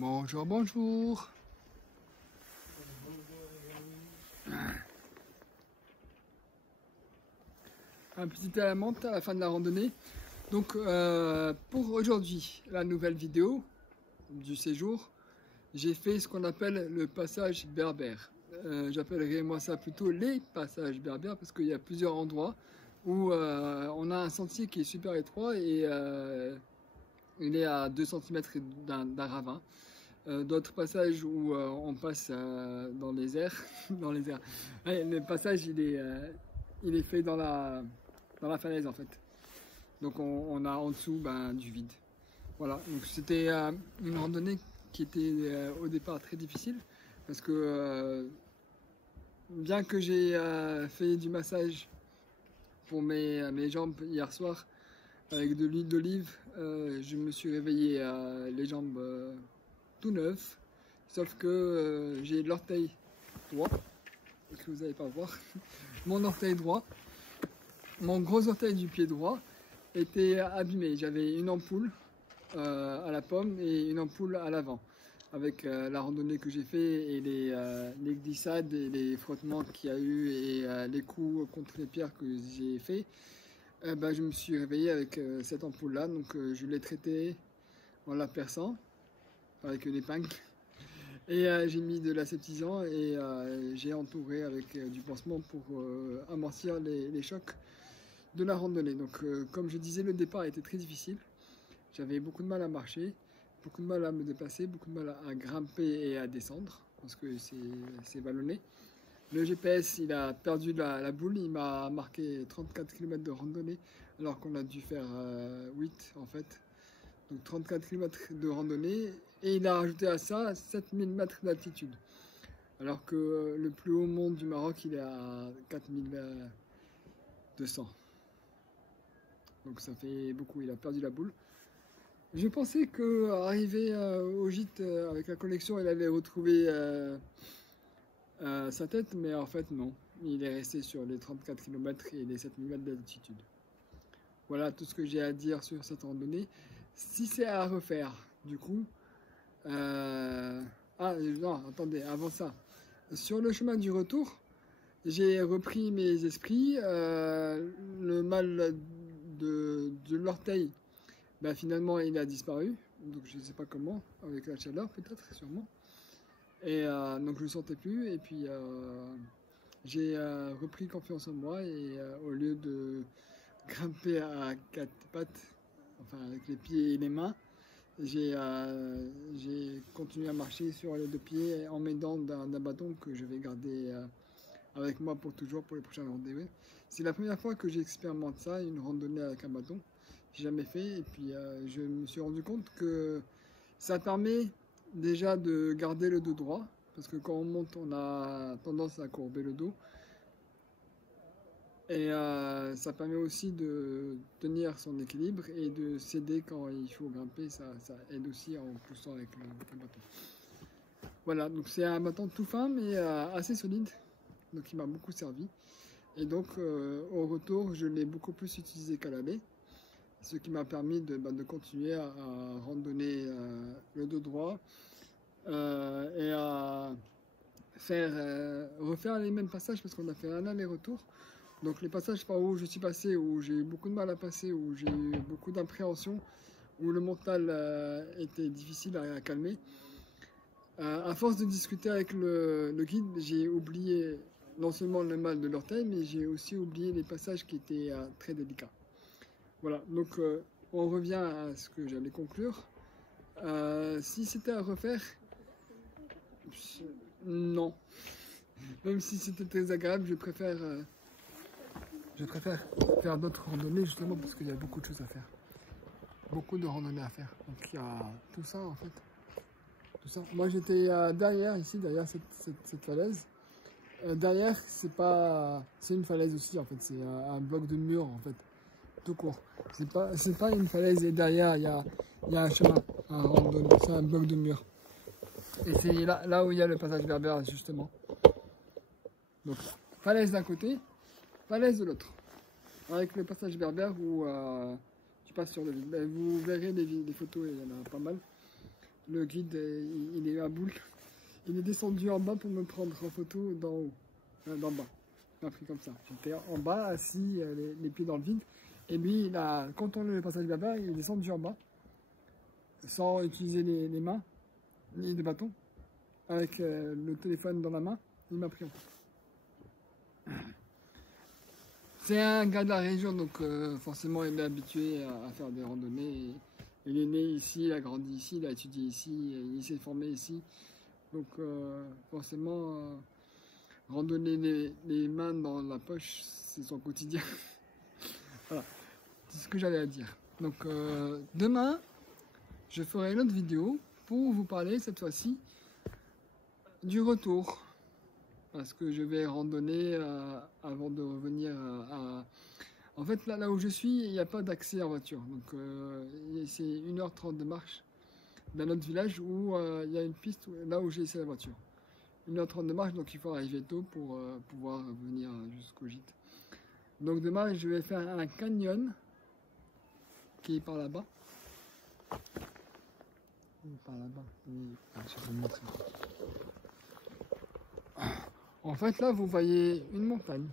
Bonjour, bonjour. Un petit à la menthe à la fin de la randonnée. Donc pour aujourd'hui, la nouvelle vidéo du séjour, j'ai fait ce qu'on appelle le passage berbère. J'appellerais moi ça plutôt les passages berbères parce qu'il y a plusieurs endroits où on a un sentier qui est super étroit et il est à 2 cm d'un ravin. D'autres passages où on passe dans les airs. Dans les airs. Ouais, le passage il est fait dans la falaise en fait. Donc on a en dessous du vide. Voilà, donc c'était une randonnée qui était au départ très difficile parce que bien que j'ai fait du massage pour mes jambes hier soir avec de l'huile d'olive, je me suis réveillé les jambes tout neuves, sauf que j'ai l'orteil droit, que vous n'allez pas voir, mon orteil droit, mon gros orteil du pied droit était abîmé. J'avais une ampoule à la pomme et une ampoule à l'avant. Avec la randonnée que j'ai fait et les glissades et les frottements qu'il y a eu et les coups contre les pierres que j'ai fait, je me suis réveillé avec cette ampoule là. Donc je l'ai traitée en la perçant avec une épingle et j'ai mis de l'aseptisant et j'ai entouré avec du pansement pour amortir les chocs de la randonnée. Donc comme je disais, le départ était très difficile. J'avais beaucoup de mal à marcher, beaucoup de mal à me déplacer, beaucoup de mal à grimper et à descendre parce que c'est vallonné. Le GPS il a perdu la boule, il m'a marqué 34 km de randonnée alors qu'on a dû faire 8 en fait. Donc 34 km de randonnée et il a rajouté à ça 7000 mètres d'altitude. Alors que le plus haut mont du Maroc il est à 4200. Donc ça fait beaucoup, il a perdu la boule. Je pensais qu'arrivé au gîte avec la connexion, il allait retrouver sa tête, mais en fait non. Il est resté sur les 34 km et les 7000 mètres d'altitude. Voilà tout ce que j'ai à dire sur cette randonnée. Si c'est à refaire, du coup... Ah non, attendez, avant ça. Sur le chemin du retour, j'ai repris mes esprits. Le mal de l'orteil, finalement il a disparu, donc je ne sais pas comment, avec la chaleur peut-être, sûrement. Et donc je ne le sentais plus, et puis j'ai repris confiance en moi, et au lieu de grimper à 4 pattes, enfin avec les pieds et les mains, j'ai continué à marcher sur les 2 pieds en m'aidant d'un bâton que je vais garder avec moi pour toujours pour les prochaines randonnées. C'est la première fois que j'expérimente ça, une randonnée avec un bâton. J'ai jamais fait et puis je me suis rendu compte que ça permet déjà de garder le dos droit parce que quand on monte on a tendance à courber le dos et ça permet aussi de tenir son équilibre et de s'aider quand il faut grimper, ça aide aussi en poussant avec le bâton. Voilà, donc c'est un bâton tout fin mais assez solide, donc il m'a beaucoup servi et donc au retour je l'ai beaucoup plus utilisé qu'à l'aller. Ce qui m'a permis de continuer à randonner le dos droit et à refaire les mêmes passages parce qu'on a fait un aller-retour. Donc les passages par où je suis passé, où j'ai eu beaucoup de mal à passer, où j'ai eu beaucoup d'appréhension, où le mental était difficile à calmer. À force de discuter avec le guide, j'ai oublié non seulement le mal de l'orteil, mais j'ai aussi oublié les passages qui étaient très délicats. Voilà, donc on revient à ce que j'allais conclure. Si c'était à refaire, non. Même si c'était très agréable, je préfère faire d'autres randonnées justement parce qu'il y a beaucoup de choses à faire. Beaucoup de randonnées à faire. Donc il y a tout ça en fait. Tout ça. Moi j'étais derrière, ici, derrière cette falaise. Derrière, c'est une falaise aussi en fait, c'est un bloc de mur en fait. Tout court. C'est pas une falaise et derrière il y a un chemin, c'est un bloc de mur. Et c'est là où il y a le passage berbère justement. Donc falaise d'un côté, falaise de l'autre. Avec le passage berbère où tu passes sur le vide. Vous verrez les photos, il y en a pas mal. le guide, il est à boule. Il est descendu en bas pour me prendre en photo d'en haut, d'en bas. Il m'a pris comme ça. J'étais en bas, assis, les pieds dans le vide. Et lui, il a contourné le passage là-bas, il est descendu en bas, sans utiliser les mains, ni les bâtons, avec le téléphone dans la main. Il m'a pris en photo. C'est un gars de la région, donc forcément, il est habitué à faire des randonnées. Il est né ici, il a grandi ici, il a étudié ici, il s'est formé ici. Donc forcément, randonner les mains dans la poche, c'est son quotidien. Voilà, c'est ce que j'avais à dire. Donc demain, je ferai une autre vidéo pour vous parler cette fois-ci du retour. Parce que je vais randonner avant de revenir à... En fait, là où je suis, il n'y a pas d'accès en voiture. Donc c'est 1h30 de marche d'un autre village où il y a une piste là où j'ai laissé la voiture. 1h30 de marche, donc il faut arriver tôt pour pouvoir venir jusqu'au gîte. Donc demain, je vais faire un canyon qui est par là-bas. Par là-bas. Je vais vous montrer. En fait, là, vous voyez une montagne.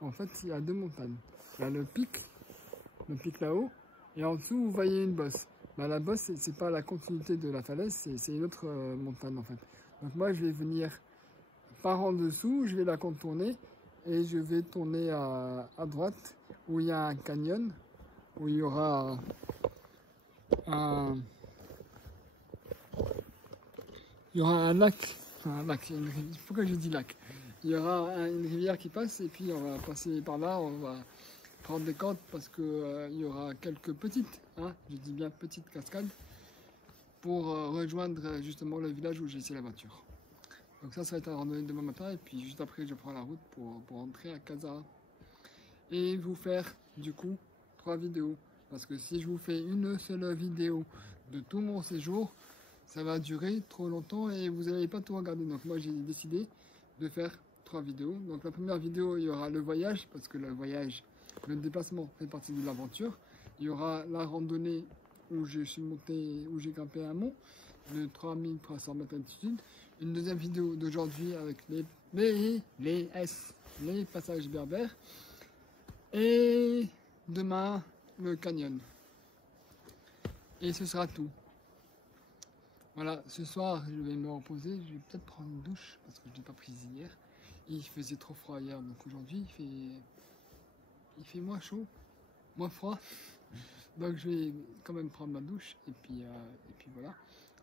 En fait, il y a deux montagnes. Il y a le pic là-haut, et en dessous, vous voyez une bosse. Bah, la bosse, c'est pas la continuité de la falaise, c'est une autre montagne, en fait. Donc moi, je vais venir par en dessous, je vais la contourner, et je vais tourner à droite, où il y a un canyon, où il y aura un lac. Un lac, pourquoi je dis lac? Il y aura une rivière qui passe et puis on va passer par là, on va prendre des cordes parce que il y aura quelques petites, je dis bien petites cascades pour rejoindre justement le village où j'ai laissé la voiture. Donc ça va être à randonnée demain matin et puis juste après je prends la route pour rentrer à Casa et vous faire du coup 3 vidéos. Parce que si je vous fais une seule vidéo de tout mon séjour, ça va durer trop longtemps et vous n'allez pas tout regarder. Donc moi j'ai décidé de faire 3 vidéos. Donc la première vidéo, il y aura le voyage, parce que le voyage, le déplacement fait partie de l'aventure. Il y aura la randonnée où je suis monté, où j'ai grimpé un mont de 3300 mètres d'altitude. Une deuxième vidéo d'aujourd'hui avec les passages berbères. Et demain, le canyon. Et ce sera tout. Voilà, ce soir, je vais me reposer. Je vais peut-être prendre une douche parce que je n'ai pas prise hier. Il faisait trop froid hier, donc aujourd'hui, il fait moins chaud, moins froid. Donc je vais quand même prendre ma douche et puis voilà.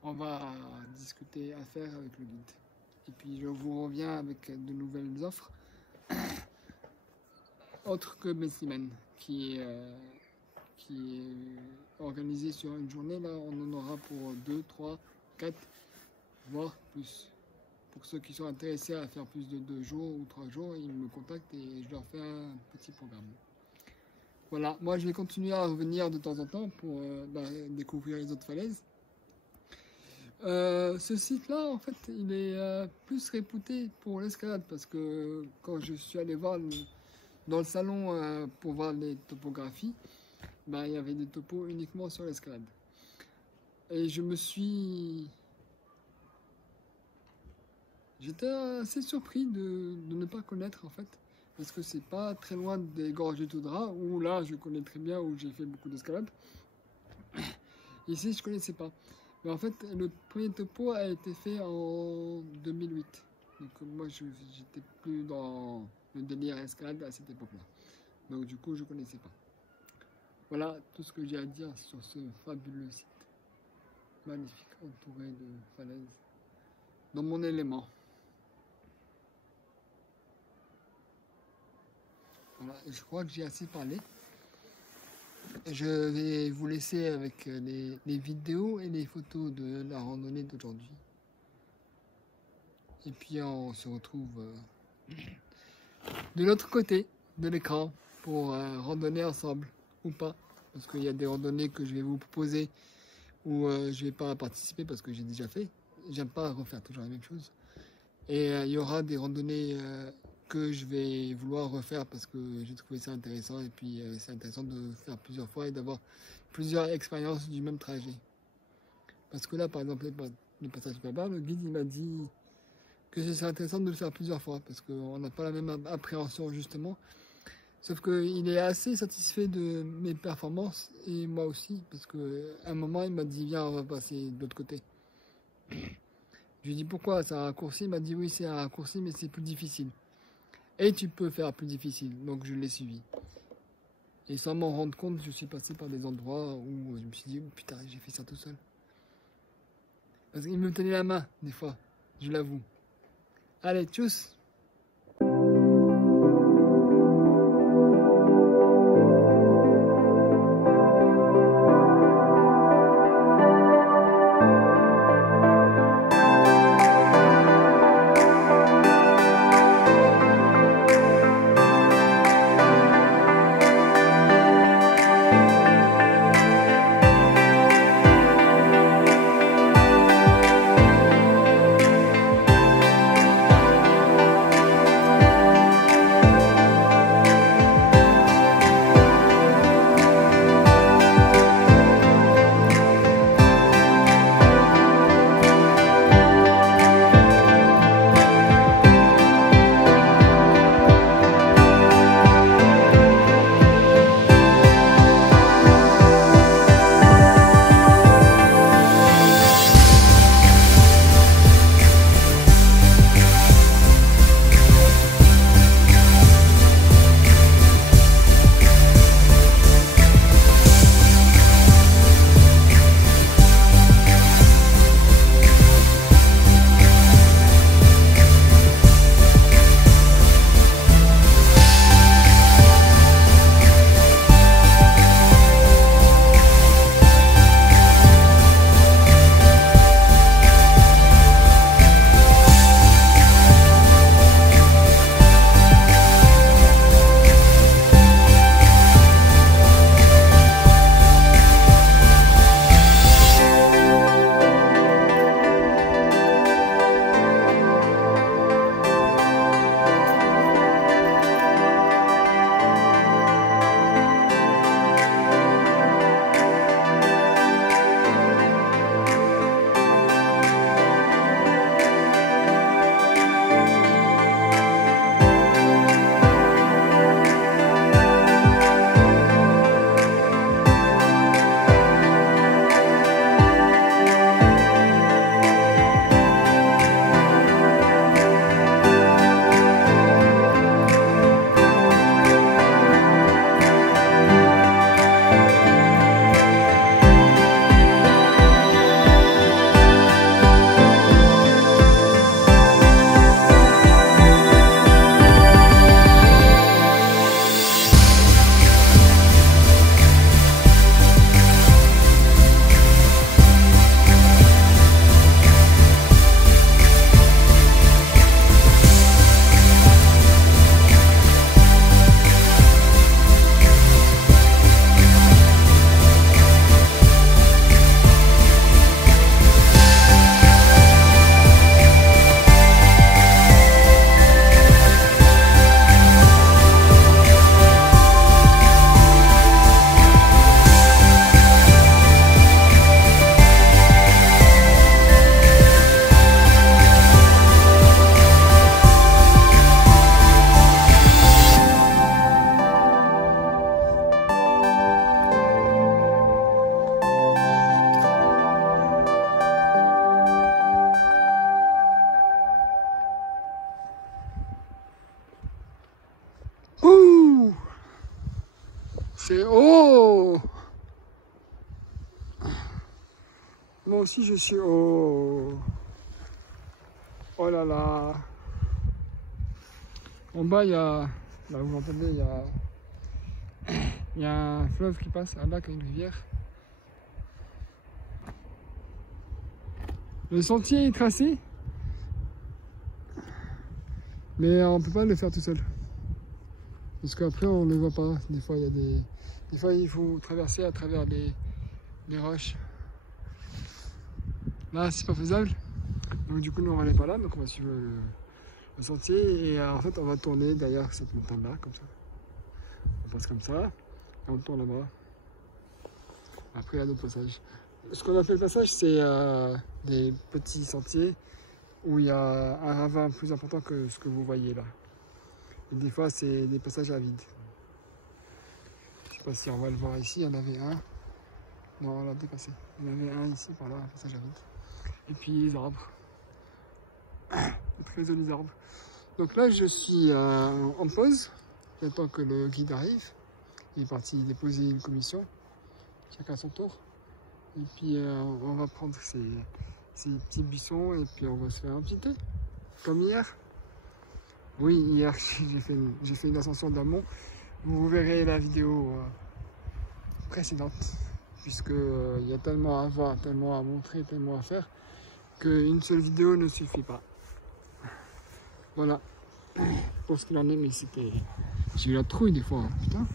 On va discuter affaires avec le guide. Et puis je vous reviens avec de nouvelles offres. Autre que Messimen, qui est organisé sur une journée. Là, on en aura pour 2, 3, 4, voire plus. Pour ceux qui sont intéressés à faire plus de 2 jours ou 3 jours, ils me contactent et je leur fais un petit programme. Voilà, moi je vais continuer à revenir de temps en temps pour découvrir les autres falaises. Ce site-là, en fait, il est plus réputé pour l'escalade parce que quand je suis allé voir dans le salon pour voir les topographies, il y avait des topos uniquement sur l'escalade. Et j'étais assez surpris de ne pas connaître en fait, parce que c'est pas très loin des gorges du Toudra, où là je connais très bien, où j'ai fait beaucoup d'escalade. Ici je connaissais pas. Mais en fait le premier topo a été fait en 2008. Donc moi j'étais plus dans le délire escalade à cette époque-là. Donc du coup je connaissais pas. Voilà tout ce que j'ai à dire sur ce fabuleux site. Magnifique, entouré de falaises. Dans mon élément. Voilà, je crois que j'ai assez parlé. Je vais vous laisser avec les vidéos et les photos de la randonnée d'aujourd'hui. Et puis on se retrouve de l'autre côté de l'écran pour randonner ensemble ou pas. Parce qu'il y a des randonnées que je vais vous proposer où je ne vais pas participer parce que j'ai déjà fait. J'aime pas refaire toujours la même chose. Et il y aura des randonnées que je vais vouloir refaire parce que j'ai trouvé ça intéressant. Et puis c'est intéressant de faire plusieurs fois et d'avoir plusieurs expériences du même trajet. Parce que là, par exemple, le passage berbère, le guide il m'a dit que ce serait intéressant de le faire plusieurs fois, parce qu'on n'a pas la même appréhension justement. Sauf qu'il est assez satisfait de mes performances, et moi aussi, parce qu'à un moment, il m'a dit, viens, on va passer de l'autre côté. Je lui ai dit, pourquoi? C'est un raccourci? Il m'a dit, oui, c'est un raccourci, mais c'est plus difficile. Et tu peux faire plus difficile, donc je l'ai suivi. Et sans m'en rendre compte, je suis passé par des endroits où je me suis dit, oh, putain, j'ai fait ça tout seul. Parce qu'il me tenait la main, des fois, je l'avoue. Allez, tchuss! C'est haut. Moi aussi je suis haut. Oh là là. En bas il y a, là vous entendez, il y a un fleuve qui passe, un lac, une rivière. Le sentier est tracé, mais on ne peut pas le faire tout seul. Parce qu'après on ne le voit pas. Des fois il faut traverser à travers les roches. Là c'est pas faisable. Donc du coup nous on va aller par là, donc on va suivre le sentier et en fait on va tourner derrière cette montagne là, comme ça. On passe comme ça, et on tourne là-bas. Après il y a d'autres passages. ce qu'on appelle passage, c'est des petits sentiers où il y a un ravin plus important que ce que vous voyez là. Et des fois, c'est des passages à vide. Je sais pas si on va le voir ici, il y en avait un. Non, on l'a dépassé. Il y en avait un ici, par là, un passage à vide. Et puis les arbres. Très jolis arbres. Donc là, je suis en pause. J'attends que le guide arrive. Il est parti déposer une commission. Chacun son tour. Et puis on va prendre ces petits buissons et puis on va se faire un petit thé. Comme hier. Oui, hier j'ai fait une ascension d'amont. Vous verrez la vidéo précédente. Puisque il y a tellement à voir, tellement à montrer, tellement à faire, qu'une seule vidéo ne suffit pas. Voilà. Pour ce qu'il en est, mais c'était... J'ai eu la trouille des fois, hein. Putain.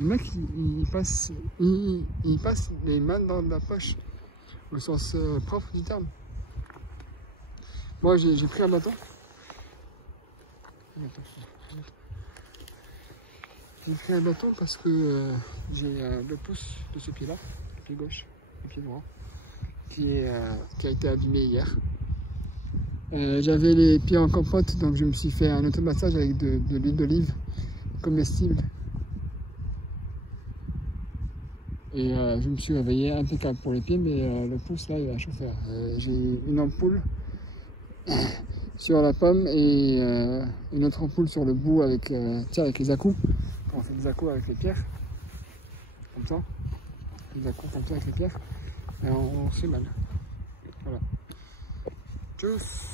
Le mec, il passe les mains dans la poche, au sens propre du terme. Moi, j'ai pris un bâton. J'ai pris un bâton parce que j'ai le pouce de ce pied-là, le pied gauche, le pied droit, qui a été abîmé hier. J'avais les pieds en compote, donc je me suis fait un automassage avec de l'huile d'olive comestible. Et je me suis réveillé impeccable pour les pieds, mais le pouce là il a chauffé. J'ai une ampoule sur la pomme et une autre ampoule sur le bout avec, avec les à-coups. On fait des à-coups avec les pierres, comme ça. Des à-coups comme ça avec les pierres. Et on se fait mal. Voilà. Tchuss.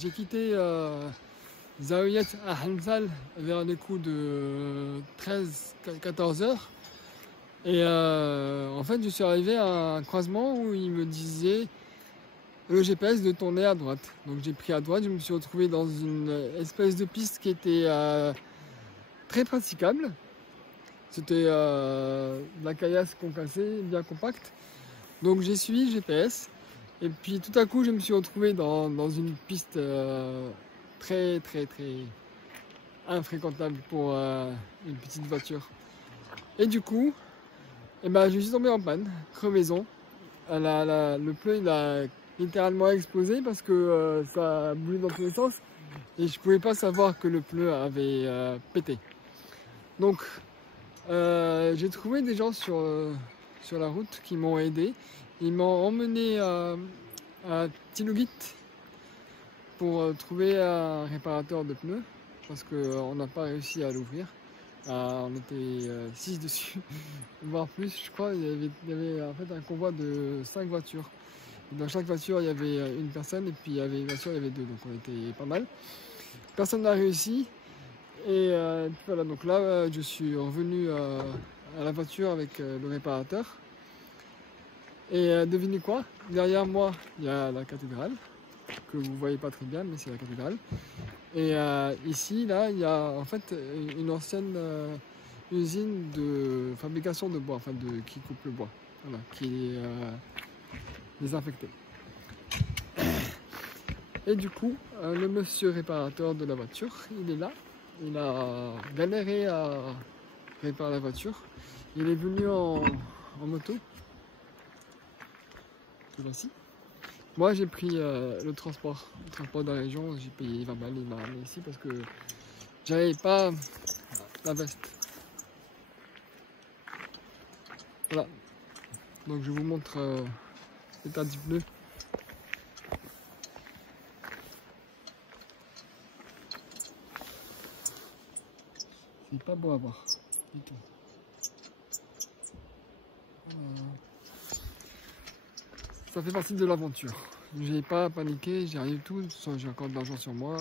J'ai quitté Zaouiat à Hamzal vers les coups de 13-14 heures. Et en fait, je suis arrivé à un croisement où il me disait le GPS de tourner à droite. Donc j'ai pris à droite, je me suis retrouvé dans une espèce de piste qui était très praticable. C'était de la caillasse concassée, bien compacte. Donc j'ai suivi le GPS. Et puis tout à coup, je me suis retrouvé dans une piste très infréquentable pour une petite voiture. Et du coup, je suis tombé en panne, crevaison. Le pneu il a littéralement explosé parce que ça a bougé dans tous les sens. Et je ne pouvais pas savoir que le pneu avait pété. Donc, j'ai trouvé des gens sur la route qui m'ont aidé. Ils m'ont emmené à Tilougit pour trouver un réparateur de pneus parce qu'on n'a pas réussi à l'ouvrir. On était 6 dessus, voire plus, je crois. Il y avait en fait un convoi de 5 voitures. Dans chaque voiture, il y avait une personne et puis il y avait une voiture, il y avait 2, donc on était pas mal. Personne n'a réussi. Et voilà, donc là, je suis revenu à la voiture avec le réparateur. Et devinez quoi? Derrière moi, il y a la cathédrale. que vous voyez pas très bien, mais c'est la cathédrale. Et ici, là, il y a en fait une ancienne usine de fabrication de bois, enfin qui coupe le bois, voilà, qui est désinfectée. Et du coup, le monsieur réparateur de la voiture, il est là. Il a galéré à réparer la voiture. Il est venu en moto. Voici. Moi, j'ai pris le transport de la région. J'ai payé 20 balles. Il m'a amené ici parce que j'avais pas la veste. Voilà. Donc, je vous montre l'état du pneu. C'est pas beau à voir du tout. Ça fait partie de l'aventure. J'ai pas paniqué, j'ai rien du tout, j'ai encore de l'argent sur moi.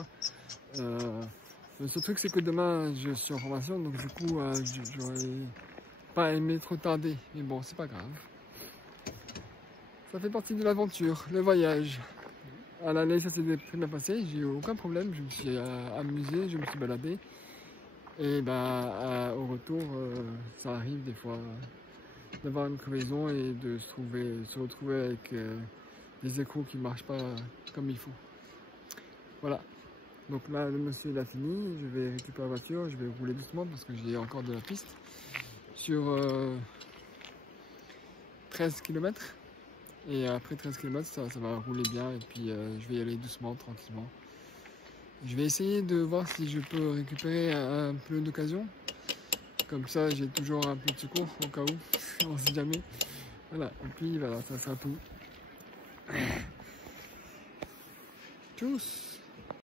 Le seul truc c'est que demain je suis en formation, donc du coup j'aurais pas aimé trop tarder. Mais bon, c'est pas grave. Ça fait partie de l'aventure, le voyage. À l'aller ça s'est très bien passé, j'ai eu aucun problème, je me suis amusé, je me suis baladé. Et au retour, ça arrive des fois d'avoir une crevaison et de se retrouver avec des écrous qui ne marchent pas comme il faut. Voilà. Donc là, le monsieur il a fini, je vais récupérer la voiture, je vais rouler doucement parce que j'ai encore de la piste. Sur 13 km. Et après 13 km, ça va rouler bien et puis je vais y aller doucement, tranquillement. Je vais essayer de voir si je peux récupérer un pneu d'occasion. Comme ça, j'ai toujours un peu de secours au cas où, on ne sait jamais. Voilà, et puis voilà, ça sera tout. Tchuss!